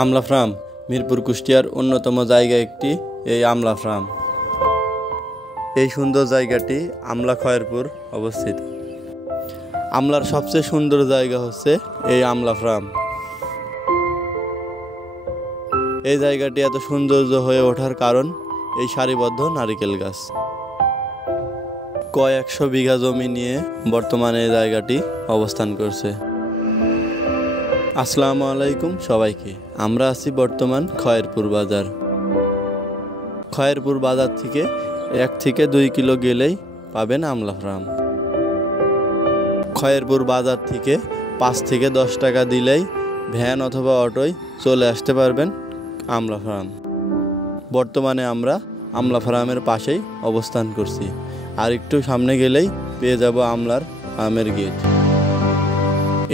আমলা ফার্ম মিরপুর কুষ্টিয়ার অন্যতম জায়গা একটি এই আমলা ফার্ম। এই সুন্দর জায়গাটি আমলা খয়েরপুর অবস্থিত। আমলার সবচেয়ে সুন্দর জায়গা হচ্ছে এই আমলা ফার্ম। এই জায়গাটি এত সৌন্দর্য হয়ে ওঠার কারণ এই সারিবদ্ধ নারিকেল গাছ। কয়েকশো বিঘা জমি নিয়ে বর্তমানে এই জায়গাটি অবস্থান করছে। আসসালামু আলাইকুম সবাইকে। আমরা আছি বর্তমান খয়েরপুর বাজার। খয়েরপুর বাজার থেকে 1 থেকে 2 কিলো গেলেই পাবেন আমলা ফার্ম। খয়েরপুর বাজার থেকে 5 থেকে 10 টাকা দিলেই ভ্যান অথবা অটোয় চলে আসতে পারবেন আমলা ফার্ম। বর্তমানে আমরা আমলা ফার্মের পাশেই অবস্থান করছি। আর একটু সামনে গেলেই পেয়ে যাব আমলার ফার্মের গেট।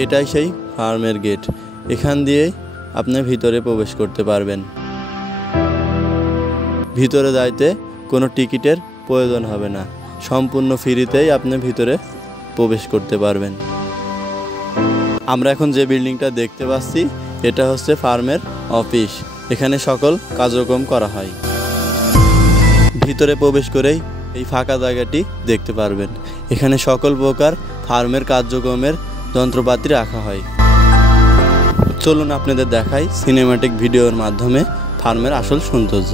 এটাই সেই ফার্মের গেট। এখান দিয়েই আপনি ভিতরে প্রবেশ করতে পারবেন। ভিতরে যাইতে কোনো টিকিটের প্রয়োজন হবে না, সম্পূর্ণ ফ্রিতেই আপনি ভিতরে প্রবেশ করতে পারবেন। আমরা এখন যে বিল্ডিংটা দেখতে পাচ্ছি এটা হচ্ছে ফার্মের অফিস। এখানে সকল কার্যক্রম করা হয়। ভিতরে প্রবেশ করেই এই ফাঁকা জায়গাটি দেখতে পারবেন। এখানে সকল প্রকার ফার্মের কার্যক্রমের যন্ত্রপাতি রাখা হয়। চলুন আপনাদের দেখাই সিনেম্যাটিক ভিডিওর মাধ্যমে ফার্মের আসল সৌন্দর্য।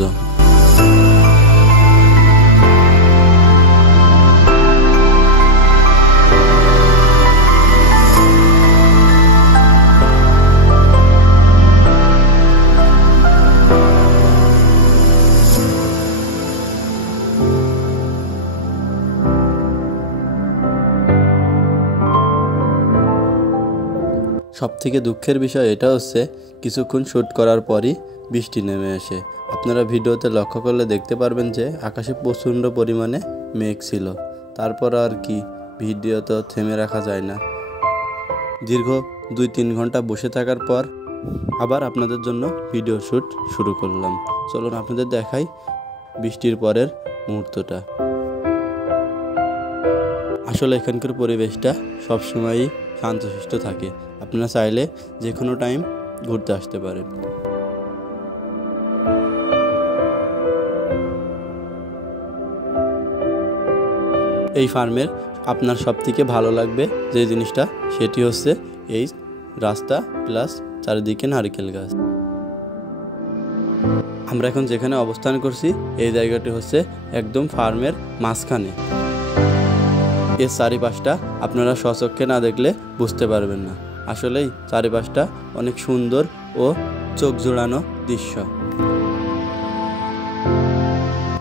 সবথেকে দুঃখের বিষয় এটা হচ্ছে কিছুক্ষণ শ্যুট করার পরই বৃষ্টি নেমে আসে। আপনারা ভিডিওতে লক্ষ্য করলে দেখতে পারবেন যে আকাশে প্রচণ্ড পরিমাণে মেঘ ছিল। তারপর আর কি ভিডিও তো থেমে রাখা যায় না। দীর্ঘ 2-3 ঘন্টা বসে থাকার পর আবার আপনাদের জন্য ভিডিও শ্যুট শুরু করলাম। চলুন আপনাদের দেখাই বৃষ্টির পরের মুহূর্তটা। আসলে এখানকার পরিবেশটা সবসময়ই শান্তশিষ্ট থাকে। আপনারা চাইলে যে কোনো টাইম ঘুরতে আসতে পারেন। এই ফার্মের আপনার সবথেকে ভালো লাগবে যে জিনিসটা সেটি হচ্ছে এই রাস্তা প্লাস চারিদিকে নারকেল গাছ। আমরা এখন যেখানে অবস্থান করছি এই জায়গাটি হচ্ছে একদম ফার্মের মাঝখানে। এর চারিপাশটা আপনারা স্বচক্ষে না দেখলে বুঝতে পারবেন না। আসলেই চারিপাশটা অনেক সুন্দর ও চোখ জোড়ানো দৃশ্য।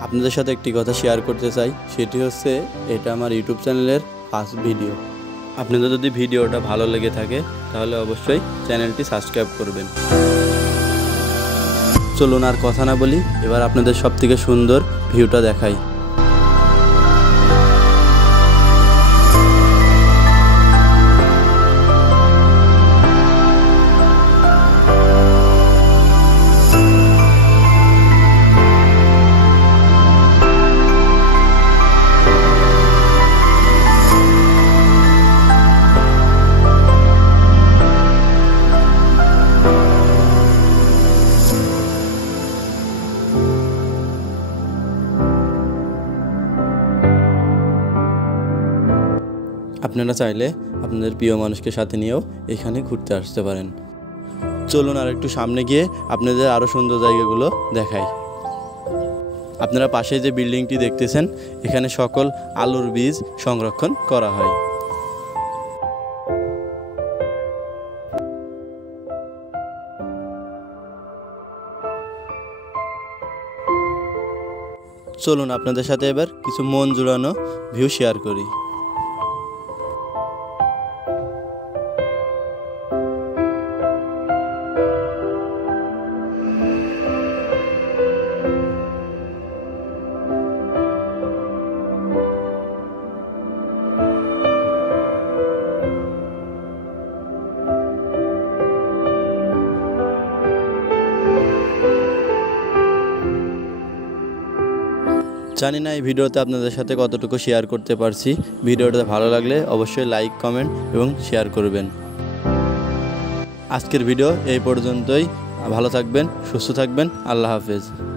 আপনাদের সাথে একটি কথা শেয়ার করতে চাই, সেটি হচ্ছে এটা আমার ইউটিউব চ্যানেলের ফার্স্ট ভিডিও। আপনাদের যদি ভিডিওটা ভালো লেগে থাকে তাহলে অবশ্যই চ্যানেলটি সাবস্ক্রাইব করবেন। চলুন আর কথা না বলি, এবার আপনাদের সবথেকে সুন্দর ভিউটা দেখাই। আপনারা চাইলে আপনাদের প্রিয় মানুষকে সাথে নিয়েও এখানে ঘুরতে আসতে পারেন। চলুন আর একটু সামনে গিয়ে আপনাদের আরও সুন্দর জায়গাগুলো দেখাই। আপনারা পাশে যে বিল্ডিংটি দেখতেছেন এখানে সকল আলুর বীজ সংরক্ষণ করা হয়। চলুন আপনাদের সাথে এবার কিছু মন জুড়ানো ভিউ শেয়ার করি। জানি না এই ভিডিওতে আপনাদের সাথে কতটুকু শেয়ার করতে পারছি। ভিডিওটা ভালো লাগলে অবশ্যই লাইক, কমেন্ট এবং শেয়ার করবেন। আজকের ভিডিও এই পর্যন্তই। ভালো থাকবেন, সুস্থ থাকবেন। আল্লাহ হাফেজ।